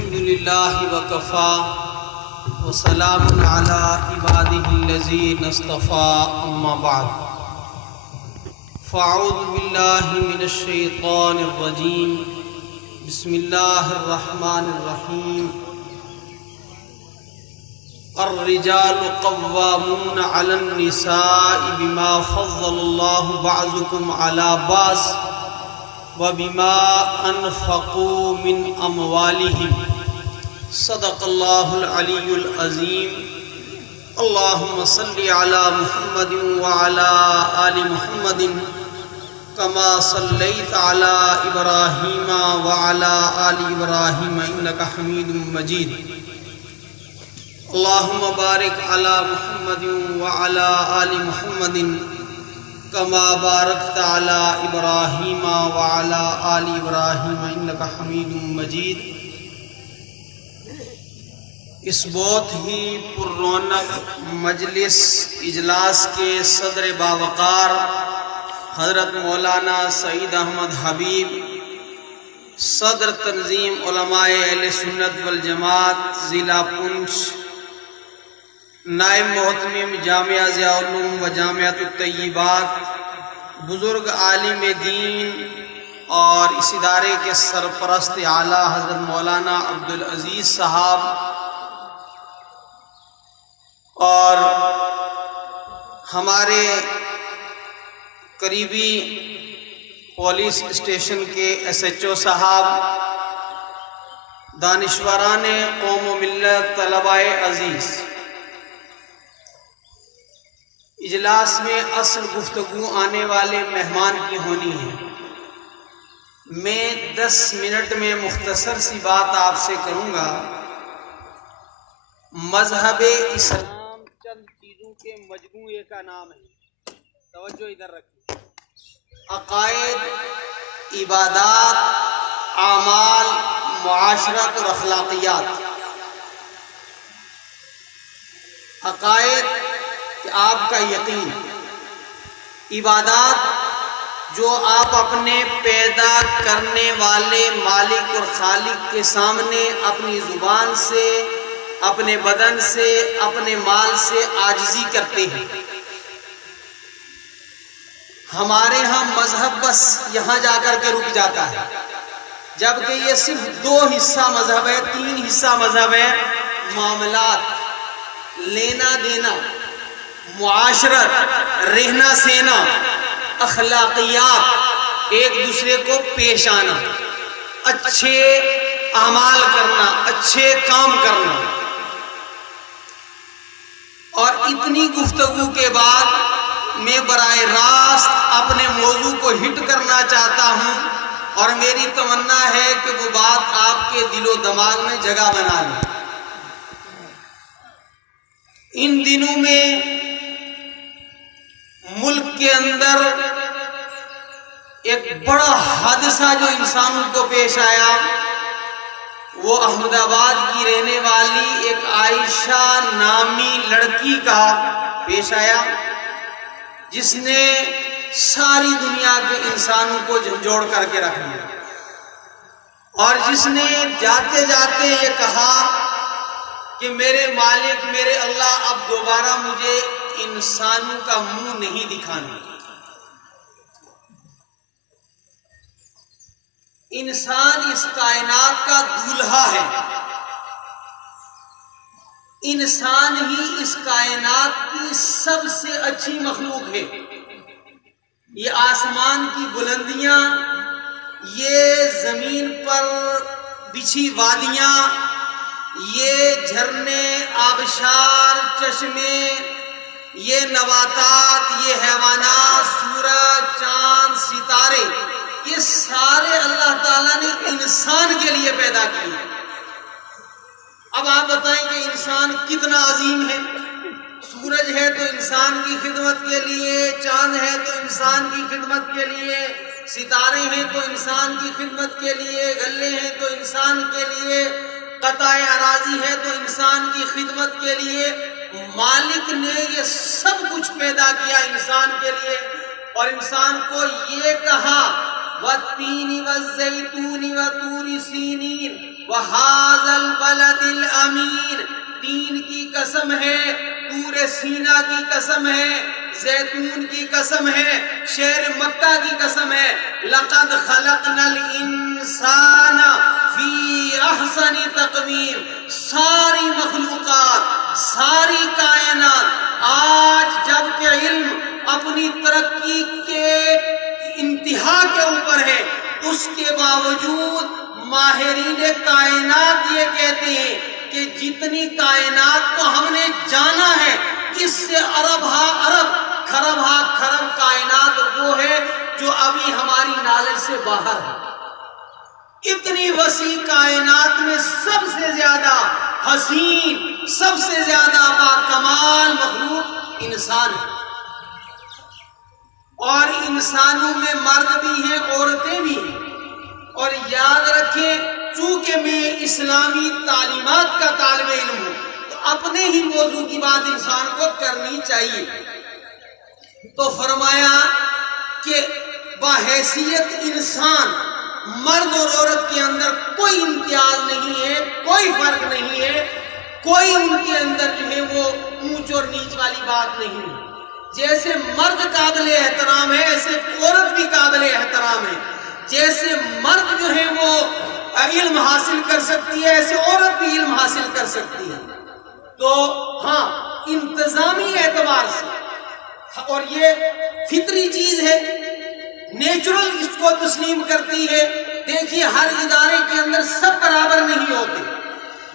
الحمد لله وكفى وسلام على عباده الذين اصطفى أما بعد فأعوذ بالله من الشيطان الرجيم بسم الله الرحمن الرحيم الرجال قوامون على النساء بما فضل الله بعضكم على بعض وبما أنفقوا من أموالهم صدق الله العلي العظيم اللهم صل على محمد وعلى آل محمد كما صليت على إبراهيم وعلى آل إبراهيم إنك حميد مجيد اللهم بارك على محمد وعلى آل محمد كما باركت على إبراهيم وعلى آل إبراهيم إنك حميد مجيد۔ اس بہت ہی پر رونق مجلس اجلاس کے صدر باوقار حضرت مولانا سعید احمد حبیب، صدر تنظیم علماء اہل سنت والجماعت ضلع پونچھ، نائب محتمم جامعہ ضیاء العلوم و جامعۃ الطیبات، بزرگ عالم دین اور اس ادارے کے سرپرست اعلیٰ حضرت مولانا عبدالعزیز صاحب، اور ہمارے قریبی پولیس اسٹیشن کے ایس ایچ او صاحب، دانشوران قوم و ملت، طلباء عزیز، اجلاس میں اصل گفتگو آنے والے مہمان کی ہونی ہے۔ میں 10 منٹ میں مختصر سی بات آپ سے کروں گا۔ مذہب اسلام چند چیزوں کے مجموعے کا نام ہے، توجہ ادھر رکھیں۔ عقائد، عبادات، اعمال، معاشرت اور اخلاقیات۔ عقائد کہ آپ کا یقین، عبادات جو آپ اپنے پیدا کرنے والے مالک اور خالق کے سامنے اپنی زبان سے، اپنے بدن سے، اپنے مال سے عاجزی کرتے ہیں۔ ہمارے ہاں مذہب بس یہاں جا کر کے رک جاتا ہے، جبکہ یہ صرف 2 حصہ مذہب ہے، 3 حصہ مذہب ہے۔ معاملات، لینا دینا، معاشرت، رہنا سہنا، اخلاقیات، ایک دوسرے کو پیش آنا، اچھے اعمال کرنا، اچھے کام کرنا۔ اور اتنی گفتگو کے بعد میں براہ راست اپنے موضوع کو ہٹ کرنا چاہتا ہوں، اور میری تمنا ہے کہ وہ بات آپ کے دل و دماغ میں جگہ بنا لے۔ ان دنوں میں ملک کے اندر ایک بڑا حادثہ جو انسانوں کو پیش آیا، وہ احمد آباد کی رہنے والی ایک عائشہ نامی لڑکی کا پیش آیا، جس نے ساری دنیا کے انسانوں کو جھنجھوڑ کر کے رکھ دیا، اور جس نے جاتے جاتے یہ کہا کہ میرے مالک، میرے اللہ، اب دوبارہ مجھے انسانوں کا منہ نہیں دکھانا۔ انسان اس کائنات کا دولہا ہے، انسان ہی اس کائنات کی سب سے اچھی مخلوق ہے۔ یہ آسمان کی بلندیاں، یہ زمین پر بچھی وادیاں، یہ جھرنے، آبشار، چشمے، یہ نباتات، یہ حیوانات، سورج، چاند، ستارے، یہ سارے اللہ تعالیٰ نے انسان کے لیے پیدا کیے۔ اب آپ بتائیں کہ انسان کتنا عظیم ہے۔ سورج ہے تو انسان کی خدمت کے لیے، چاند ہے تو انسان کی خدمت کے لیے، ستارے ہیں تو انسان کی خدمت کے لیے، غلے ہیں تو انسان کے لیے، قطع اراضی ہے تو انسان کی خدمت کے لیے۔ مالک نے یہ سب کچھ پیدا کیا انسان کے لیے، اور انسان کو یہ کہا وَالتِّينِ وَالزَّيْتُونِ وَطُورِ سِينِينَ وَهَذَا الْبَلَدِ الْأَمِينِ، تین کی قسم ہے، طور سینا کی قسم ہے، زیتون کی قسم ہے، شہر مکہ کی قسم ہے، لَقَدْ خَلَقْنَا الْإِنسَانَ فِي أَحْسَنِ تَقْوِيمٍ، ساری مخلوقات، ساری کائنات آج جب کہ علم اپنی ترقی کے انتہا کے اوپر ہے، اس کے باوجود ماہرین کائنات یہ کہتے ہیں کہ جتنی کائنات کو ہم نے جانا ہے اس سے ارب ہا ارب، کھرب ہا کھرب کائنات وہ ہے جو ابھی ہماری نالج سے باہر ہے۔ اتنی وسیع کائنات میں سب سے زیادہ حسین، سب سے زیادہ باکمال مخلوق انسان ہے، اور انسانوں میں مرد بھی ہیں، عورتیں بھی ہیں۔ اور یاد رکھیں، چونکہ میں اسلامی تعلیمات کا طالب علم ہوں تو اپنے ہی موضوع کی بات انسان کو کرنی چاہیے۔ تو فرمایا کہ بحیثیت انسان مرد اور عورت کے اندر کوئی امتیاز نہیں ہے، کوئی فرق نہیں ہے، کوئی ان کے اندر جو ہے وہ اونچ اور نیچ والی بات نہیں ہے۔ جیسے مرد قابل احترام ہے ایسے عورت بھی قابل احترام ہے، جیسے مرد جو ہے وہ علم حاصل کر سکتی ہے ایسے عورت بھی علم حاصل کر سکتی ہے۔ تو ہاں، انتظامی اعتبار سے، اور یہ فطری چیز ہے، نیچرل اس کو تسلیم کرتی ہے۔ دیکھیے، ہر ادارے کے اندر سب برابر نہیں ہوتے،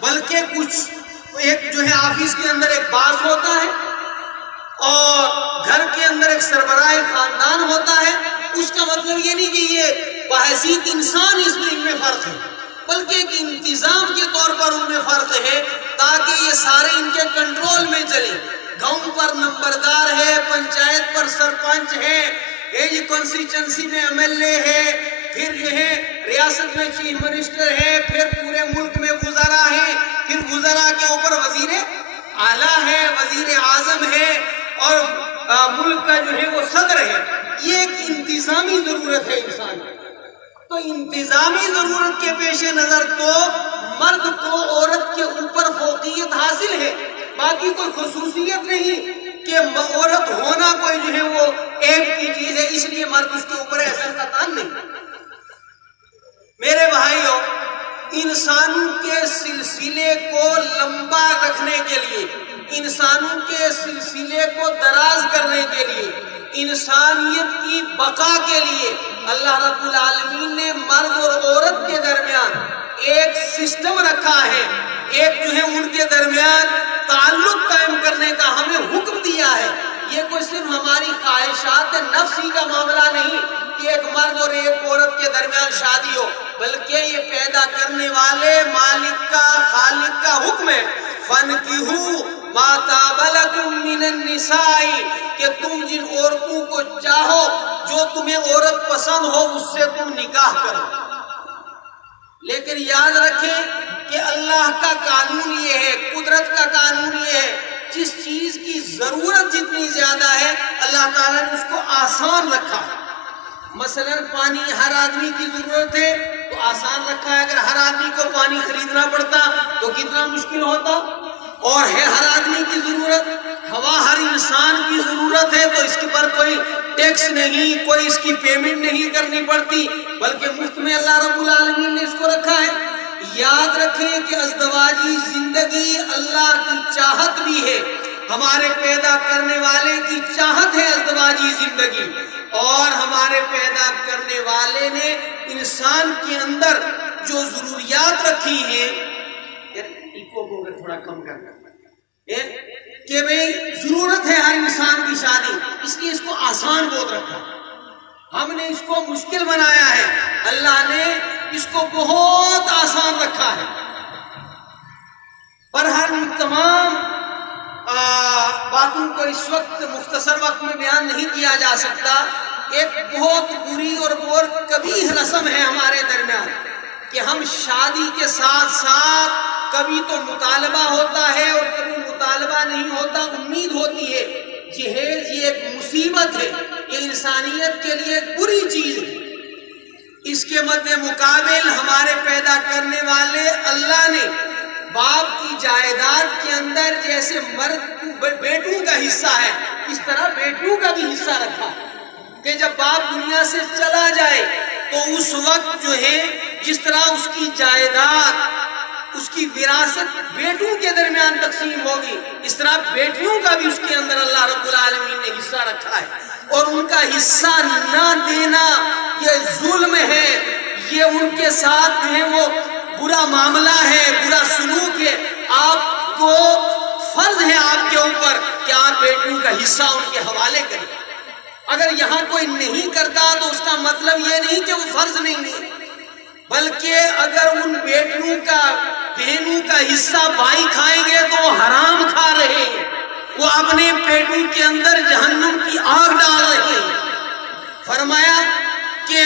بلکہ کچھ ایک جو ہے آفس کے اندر ایک باز ہوتا ہے اور گھر کے اندر ایک سربراہ خاندان ہوتا ہے۔ اس کا مطلب یہ نہیں کہ یہ بحیثیت انسان اس میں ان میں فرق ہے، بلکہ ایک انتظام کے طور پر ان میں فرق ہے تاکہ یہ سارے ان کے کنٹرول میں چلے۔ گاؤں پر نمبردار ہے، پنچایت پر سرپنچ ہے، یہ کانسٹیچوئنسی میں ایم ایل اے ہے، پھر جو ہے ریاست میں چیف منسٹر ہے، پھر پورے ملک میں وزراء ہے، پھر وزراء کے اوپر وزیر اعلیٰ ہے، وزیر اعظم ہے، اور ملک کا جو ہے وہ صدر ہے۔ یہ ایک انتظامی ضرورت ہے انسان کی۔ تو انتظامی ضرورت کے پیش نظر تو مرد کو عورت کے اوپر فوقیت حاصل ہے، باقی کوئی خصوصیت نہیں کہ عورت ہونا کوئی جو ہے وہ عیب کی چیز ہے، اس لیے مرد اس کے اوپر ایسا قطعاً نہیں۔ میرے بھائیوں، انسانوں کے سلسلے کو لمبا رکھنے کے لیے، انسانوں کے سلسلے کو دراز کرنے کے لیے، انسانیت کی بقا کے لیے اللہ رب العالمین نے مرد اور عورت کے درمیان ایک سسٹم رکھا ہے، ایک جو ہے ان کے درمیان تعلق قائم کرنے کا ہمیں حکم دیا ہے۔ یہ کوئی صرف ہماری خواہشات نفسی کا معاملہ نہیں کہ ایک مرد اور ایک عورت کے درمیان شادی ہو، بلکہ یہ پیدا کرنے والے مالک کا، خالق کا حکم ہے، فَانْكِحُوا مَا طَابَ لَكُم مِّنَ النِّسَاءِ، کہ تم جن عورتوں کو چاہو، جو تمہیں عورت پسند ہو اس سے تم نکاح کرو۔ لیکن یاد رکھیں کہ اللہ کا قانون یہ ہے، قدرت کا قانون یہ ہے، جس چیز کی ضرورت جتنی زیادہ ہے اللہ تعالیٰ نے اس کو آسان رکھا ہے۔ مثلا پانی ہر آدمی کی ضرورت ہے تو آسان رکھا ہے، اگر ہر آدمی کو پانی خریدنا پڑتا تو کتنا مشکل ہوتا۔ اور ہے ہر آدمی کی ضرورت، ہوا ہر انسان کی ضرورت ہے تو اس کے پر کوئی ٹیکس نہیں، کوئی اس کی پیمنٹ نہیں کرنی پڑتی، بلکہ مفت میں اللہ رب العالمین نے اس کو رکھا ہے۔ یاد رکھیں کہ ازدواجی زندگی اللہ کی چاہت بھی ہے، ہمارے پیدا کرنے والے کی چاہت ہے ازدواجی زندگی، اور ہمارے پیدا کرنے والے نے انسان کے اندر جو ضروریات رکھی ہیں، تھوڑا کم کرنا کہ بھئی ضرورت ہے ہر انسان کی شادی، اس لیے اس کو آسان بہت رکھا، ہم نے اس کو مشکل بنایا ہے، اللہ نے اس کو بہت آسان رکھا ہے۔ پر ہر تمام باتوں کو اس وقت مختصر وقت میں بیان نہیں کیا جا سکتا۔ ایک بہت بری اور بہت قبیح رسم ہے ہمارے درمیان کہ ہم شادی کے ساتھ ساتھ کبھی تو مطالبہ ہوتا ہے اور کبھی مطالبہ نہیں ہوتا، امید ہوتی ہے۔ جہیز یہ ایک مصیبت ہے، یہ انسانیت کے لیے ایک بری چیز ہے۔ اس کے مد مقابل ہمارے پیدا پیدا کرنے والے اللہ نے باپ کی جائیداد کے اندر جیسے مرد بیٹوں کا حصہ ہے اس طرح بیٹیوں کا بھی حصہ رکھا کہ جب باپ دنیا سے چلا جائے تو اس وقت جو ہے جس طرح اس کی جائیداد اس کی وراثت بیٹوں کے درمیان تقسیم ہوگی اس طرح بیٹیوں کا بھی اس کے اندر اللہ رب العالمین نے حصہ رکھا ہے اور ان کا حصہ نہ دینا یہ ظلم ہے یہ ان کے ساتھ جو ہے وہ برا معاملہ ہے برا سلوک ہے آپ کو فرض ہے آپ کے اوپر کہ آپ بیٹیوں کا حصہ ان کے حوالے کریں اگر یہاں کوئی نہیں کرتا تو اس کا مطلب یہ نہیں کہ وہ فرض نہیں ہے بلکہ اگر ان بیٹیوں کا بہنوں کا حصہ بھائی کھائیں گے تو وہ حرام کھا رہے ہیں وہ اپنے پیٹوں کے اندر جہنم کی آگ ڈال رہے ہیں فرمایا کہ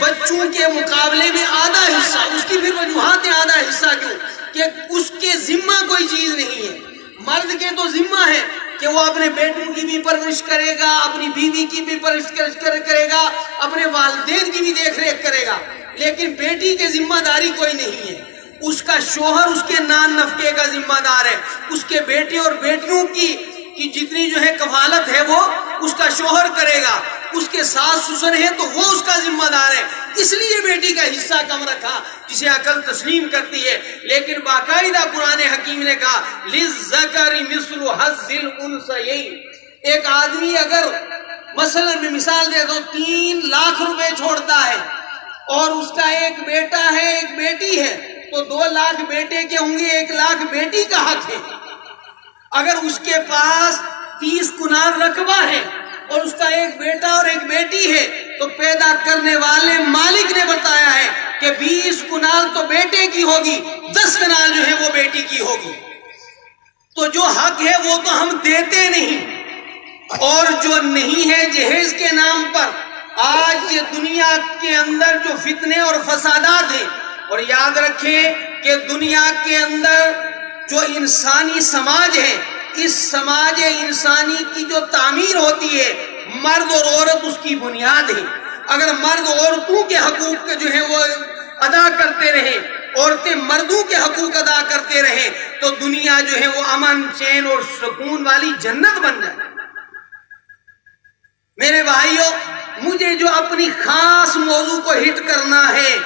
بچوں کے مقابلے میں آدھا حصہ اس کی پھر وجوہات ہیں آدھا حصہ کیوں کہ اس کے ذمہ کوئی چیز نہیں ہے مرد کے تو ذمہ ہے کہ وہ اپنے بیٹوں کی بھی پرورش کرے گا اپنی بیوی کی بھی پرورش کرے گا اپنے والدین کی بھی دیکھ ریکھ کرے گا لیکن بیٹی کے ذمہ داری کوئی نہیں ہے اس کا شوہر اس کے نان نفقے کا ذمہ دار ہے اس کے بیٹے اور بیٹیوں کی جتنی جو ہے کفالت ہے وہ اس کا شوہر کرے گا اس کے ساس سسر ہے تو وہ اس کا ذمہ دار ہے اس لیے بیٹی کا حصہ کم رکھا جسے عقل تسلیم کرتی ہے لیکن باقاعدہ قرآن حکیم نے کہا للذکر مثل حظ الانثیین ایک آدمی اگر مثلا میں مثال دے دو 3 لاکھ روپے چھوڑتا ہے اور اس کا ایک بیٹا ہے ایک بیٹی ہے تو 2 لاکھ بیٹے کے ہوں گے 1 لاکھ بیٹی کا حق ہے اگر اس کے پاس 30 کنال رقبہ ہے اور اس کا ایک بیٹا اور ایک بیٹی ہے تو پیدا کرنے والے مالک نے بتایا ہے کہ 20 کنال تو بیٹے کی ہوگی 10 کنال جو ہے وہ بیٹی کی ہوگی تو جو حق ہے وہ تو ہم دیتے نہیں اور جو نہیں ہے جہیز کے نام پر آج یہ دنیا کے اندر جو فتنے اور فسادات ہیں اور یاد رکھیں کہ دنیا کے اندر جو انسانی سماج ہے اس سماج انسانی کی جو تعمیر ہوتی ہے مرد اور عورت اس کی بنیاد ہے اگر مرد عورتوں کے حقوق جو ہیں وہ ادا کرتے رہے عورتیں مردوں کے حقوق ادا کرتے رہے تو دنیا جو ہے وہ امن چین اور سکون والی جنت بن جائے میرے بھائیوں مجھے جو اپنی خاص موضوع کو ہٹ کرنا ہے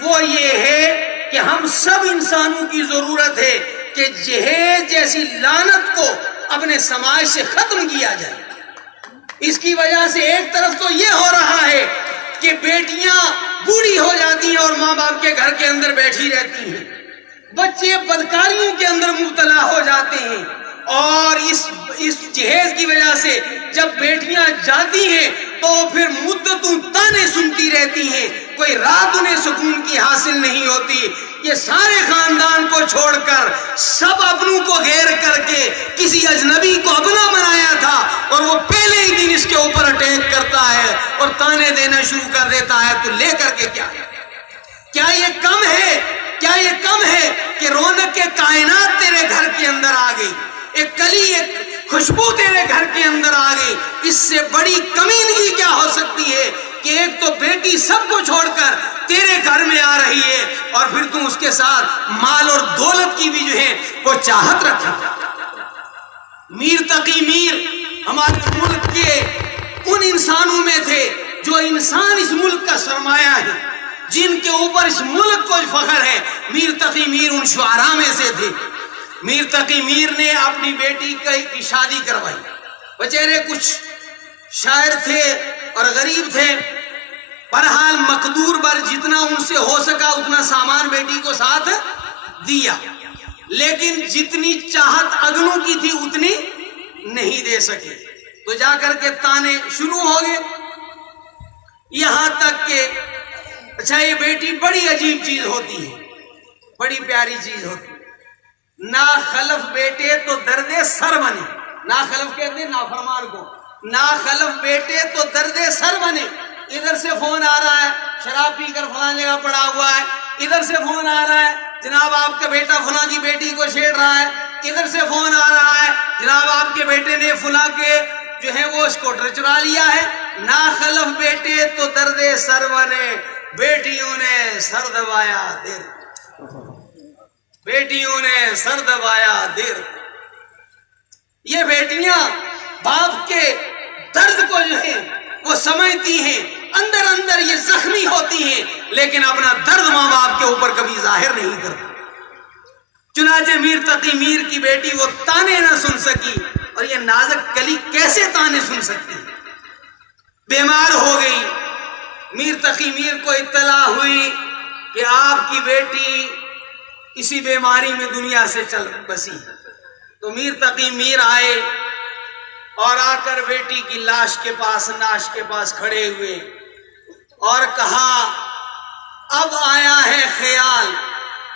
وہ یہ ہے کہ ہم سب انسانوں کی ضرورت ہے کہ جہیز جیسی لعنت کو اپنے سماج سے ختم کیا جائے اس کی وجہ سے ایک طرف تو یہ ہو رہا ہے کہ بیٹیاں بوڑھی ہو جاتی ہیں اور ماں باپ کے گھر کے اندر بیٹھی رہتی ہیں بچے بدکاریوں کے اندر مبتلا ہو جاتے ہیں اور اس جہیز کی وجہ سے جب بیٹیاں جاتی ہیں تو پھر مدتوں تانے سنتی رہتی ہیں کوئی رات انہیں سکون کی حاصل نہیں ہوتی یہ سارے خاندان کو چھوڑ کر سب اپنوں کو غیر کر کے کسی اجنبی کو اپنا بنایا تھا اور وہ پہلے ہی دن اس کے اوپر اٹیک کرتا ہے اور تانے دینا شروع کر دیتا ہے تو لے کر کے کیا یہ کم ہے کیا یہ کم ہے کہ رونق کے کائنات تیرے گھر کے اندر آ گئی ایک کلی ایک خوشبو تیرے گھر کے اندر آ گئی اس سے بڑی کمینگی کیا ہو سکتی ہے کہ ایک تو بیٹی سب کو چھوڑ کر تیرے گھر میں آ رہی ہے اور پھر تم اس کے ساتھ مال اور دولت کی بھی جو ہے وہ چاہت رکھا میر تقی میر ہمارے ملک کے ان انسانوں میں تھے جو انسان اس ملک کا سرمایہ ہے جن کے اوپر اس ملک کو فخر ہے میر تقی میر ان شعراء میں سے تھے میر تقی میر نے اپنی بیٹی کی شادی کروائی بچے کچھ شاعر تھے اور غریب تھے بہرحال مقدور پر جتنا ان سے ہو سکا اتنا سامان بیٹی کو ساتھ دیا لیکن جتنی چاہت اگلوں کی تھی اتنی نہیں دے سکے تو جا کر کے تانے شروع ہو گئے یہاں تک کہ اچھا یہ بیٹی بڑی عجیب چیز ہوتی ہے بڑی پیاری چیز ہوتی ہے نا خلف بیٹے تو درد سر بنے نا خلف کہتے ہیں نافرمان کو نا خلف بیٹے تو درد سر بنے ادھر سے فون آ رہا ہے شراب پی کر فلاں جگہ پڑا ہوا ہے ادھر سے فون آ رہا ہے جناب آپ کا بیٹا فلاں کی بیٹی کو چھیڑ رہا ہے ادھر سے فون آ رہا ہے جناب آپ کے بیٹے نے فلاں کے جو ہے وہ اسکوٹر چرا لیا ہے نا خلف بیٹے تو درد سر بنے بیٹیوں نے سر دبایا دل بیٹیوں نے سر دبایا دیر. یہ بیٹیاں باپ کے درد کو جو ہے وہ سمجھتی ہیں, اندر اندر یہ زخمی ہوتی ہیں, لیکن اپنا درد ماں باپ کے اوپر کبھی ظاہر نہیں کرتی. چنانچہ میر تقی میر کی بیٹی وہ تانے نہ سن سکی, اور یہ نازک کلی کیسے تانے سن سکتی, بیمار ہو گئی. میر تقی میر کو اطلاع ہوئی کہ آپ کی بیٹی اسی بیماری میں دنیا سے چل بسی. تو میر تقی میر آئے اور آ کر بیٹی کی لاش کے پاس, ناش کے پاس کھڑے ہوئے اور کہا, اب آیا ہے خیال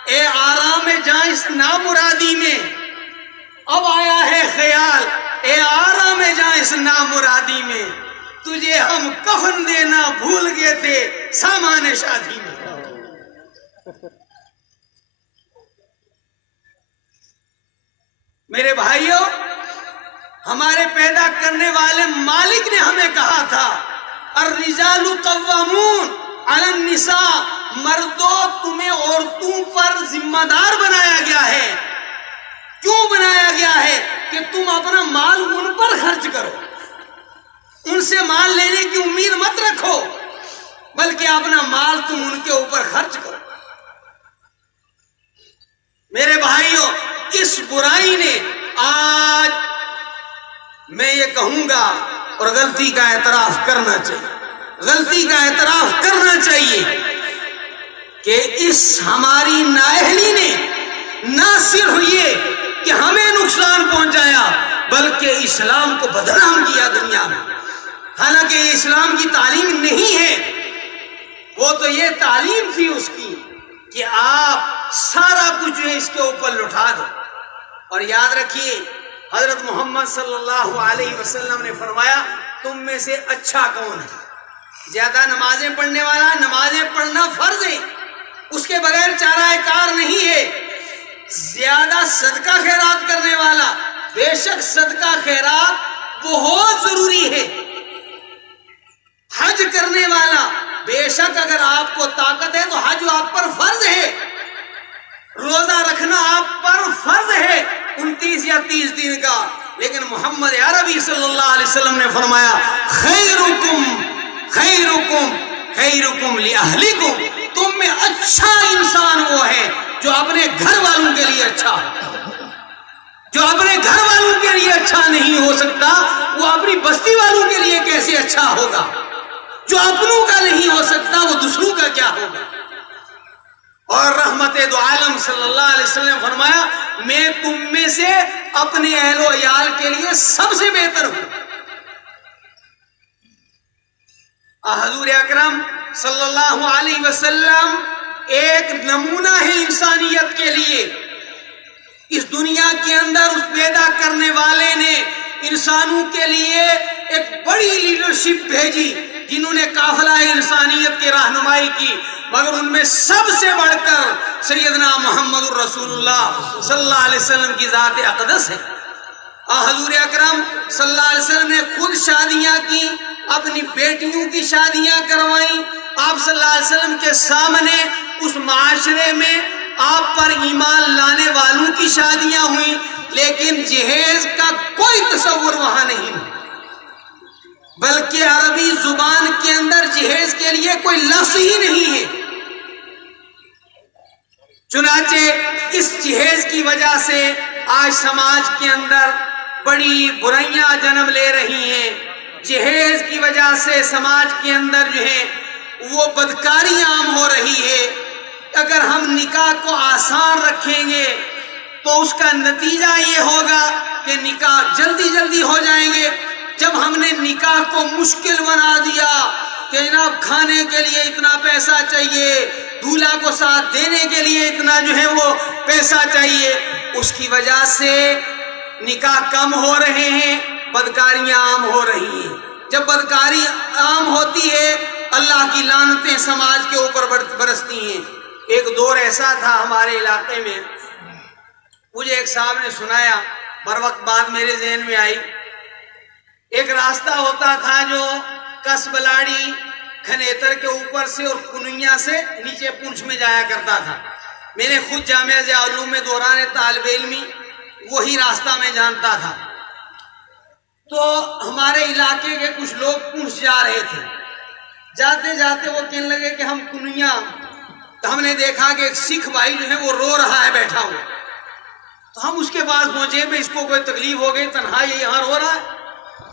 اے آرام جاں اس نامرادی میں, اب آیا ہے خیال اے آرام جاں اس نامرادی میں, تجھے ہم کفن دینا بھول گئے تھے سامان شادی میں. میرے بھائیوں, ہمارے پیدا کرنے والے مالک نے ہمیں کہا تھا, الرجال قوامون علی النساء, مردوں تمہیں عورتوں پر ذمہ دار بنایا گیا ہے. کیوں بنایا گیا ہے؟ کہ تم اپنا مال ان پر خرچ کرو, ان سے مال لینے کی امید مت رکھو, بلکہ اپنا مال تم ان کے اوپر خرچ کرو. میرے بھائیوں, اس برائی نے آج میں یہ کہوں گا, اور غلطی کا اعتراف کرنا چاہیے, غلطی کا اعتراف کرنا چاہیے کہ اس ہماری نااہلی نے نہ صرف یہ کہ ہمیں نقصان پہنچایا, بلکہ اسلام کو بدنام کیا دنیا میں. حالانکہ یہ اسلام کی تعلیم نہیں ہے, وہ تو یہ تعلیم تھی اس کی کہ آپ سارا کچھ جو ہے اس کے اوپر لٹا دو. اور یاد رکھیے, حضرت محمد صلی اللہ علیہ وسلم نے فرمایا, تم میں سے اچھا کون ہے؟ زیادہ نمازیں پڑھنے والا, نمازیں پڑھنا فرض ہے, اس کے بغیر چارہ کار نہیں ہے. زیادہ صدقہ خیرات کرنے والا, بے شک صدقہ خیرات بہت ضروری ہے. حج کرنے والا, بے شک اگر آپ کو طاقت ہے تو حج آپ پر فرض ہے. روزہ رکھنا آپ پر فرض ہے 29 یا 30 دن کا, لیکن محمد عربی صلی اللہ علیہ وسلم نے فرمایا, خیرکم خیرکم خیرکم لأہلکم, تم میں اچھا انسان وہ ہے جو اپنے گھر والوں کے لیے اچھا ہو. جو اپنے گھر والوں کے لیے اچھا نہیں ہو سکتا, وہ اپنی بستی والوں کے لیے کیسے اچھا ہوگا؟ جو اپنوں کا نہیں ہو سکتا, وہ دوسروں کا کیا ہوگا؟ اور رحمت دو عالم صلی اللہ علیہ وسلم نے فرمایا, میں تم میں سے اپنے اہل و عیال کے لیے سب سے بہتر ہوں. حضور اکرم صلی اللہ علیہ وسلم ایک نمونہ ہے انسانیت کے لیے. اس دنیا کے اندر اس پیدا کرنے والے نے انسانوں کے لیے ایک بڑی لیڈرشپ بھیجی, جنہوں نے قافلہ انسانیت کی رہنمائی کی, مگر ان میں سب سے بڑھ کر سیدنا محمد الرسول اللہ صلی اللہ علیہ وسلم کی ذات اقدس ہے. حضور اکرم صلی اللہ علیہ وسلم نے خود شادیاں کی, اپنی بیٹیوں کی شادیاں کروائیں. آپ صلی اللہ علیہ وسلم کے سامنے اس معاشرے میں آپ پر ایمان لانے والوں کی شادیاں ہوئیں, لیکن جہیز کا کوئی تصور وہاں نہیں, بلکہ عربی زبان کے اندر جہیز کے لیے کوئی لفظ ہی نہیں ہے. چنانچہ اس جہیز کی وجہ سے آج سماج کے اندر بڑی برائیاں جنم لے رہی ہیں. جہیز کی وجہ سے سماج کے اندر جو ہے وہ بدکاری عام ہو رہی ہے. اگر ہم نکاح کو آسان رکھیں گے تو اس کا نتیجہ یہ ہوگا کہ نکاح جلدی جلدی ہو جائیں گے. جب ہم نے نکاح کو مشکل بنا دیا کہ جناب کھانے کے لیے اتنا پیسہ چاہیے, دولہا کو ساتھ دینے کے لیے اتنا جو ہے وہ پیسہ چاہیے, اس کی وجہ سے نکاح کم ہو رہے ہیں, بدکاریاں عام ہو رہی ہیں. جب بدکاری عام ہوتی ہے, اللہ کی لعنتیں سماج کے اوپر برستی ہیں. ایک دور ایسا تھا ہمارے علاقے میں, مجھے ایک صاحب نے سنایا, بر وقت بعد میرے ذہن میں آئی. ایک راستہ ہوتا تھا جو کس بلاڑی کھنیتر کے اوپر سے اور کنیا سے نیچے پونچھ میں جایا کرتا تھا. میں نے خود جامعہ علوم میں دوران طالب علمی وہی راستہ میں جانتا تھا. تو ہمارے علاقے کے کچھ لوگ پونچھ جا رہے تھے. جاتے جاتے وہ کہنے لگے کہ ہم کنویاں. تو ہم نے دیکھا کہ ایک سکھ بھائی جو ہے وہ رو رہا ہے بیٹھا ہوا. تو ہم اس کے پاس پہنچے. بھائی اس کو کوئی تکلیف ہو گئی, تنہا یہ یہاں رو رہا ہے.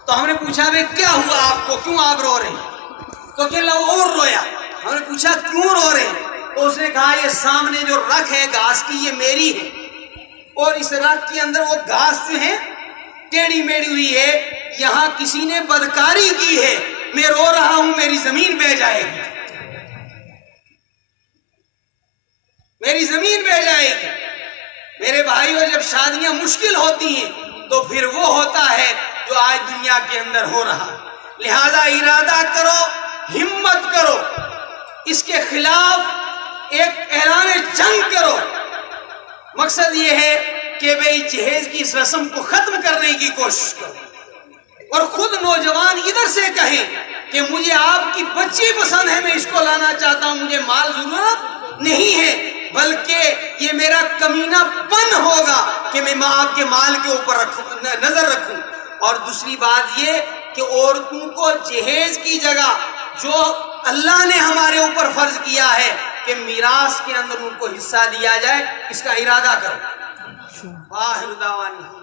تو ہم نے پوچھا بھائی کیا ہوا آپ کو, کیوں آپ رو رہے ہیں؟ تو کہنے لگا اور رویا. ہم نے پوچھا کیوں رو رہے ہیں؟ تو اس نے کہا یہ سامنے جو رکھ ہے گھاس کی یہ میری ہے, اور اس رکھ کے اندر وہ گھاس جو ہے ٹیڑھی میڑھی ہوئی ہے, یہاں کسی نے بدکاری کی ہے, میں رو رہا ہوں, میری زمین بہ جائے گی, میری زمین بہ جائے گی. میرے بھائیوں, جب شادیاں مشکل ہوتی ہیں تو پھر وہ ہوتا ہے جو آج دنیا کے اندر ہو رہا. لہذا ارادہ کرو, ہمت کرو, اس کے خلاف ایک اعلان جنگ کرو. مقصد یہ ہے کہ بھئی جہیز کی اس رسم کو ختم کرنے کی کوشش کرو, اور خود نوجوان ادھر سے کہیں کہ مجھے آپ کی بچی پسند ہے, میں اس کو لانا چاہتا ہوں, مجھے مال ضرورت نہیں ہے, بلکہ یہ میرا کمینہ پن ہوگا کہ میں آپ کے مال کے اوپر نظر رکھوں. اور دوسری بات یہ کہ عورتوں کو جہیز کی جگہ جو اللہ نے ہمارے اوپر فرض کیا ہے کہ میراث کے اندر ان کو حصہ دیا جائے, اس کا ارادہ کرو. واخر دعوانا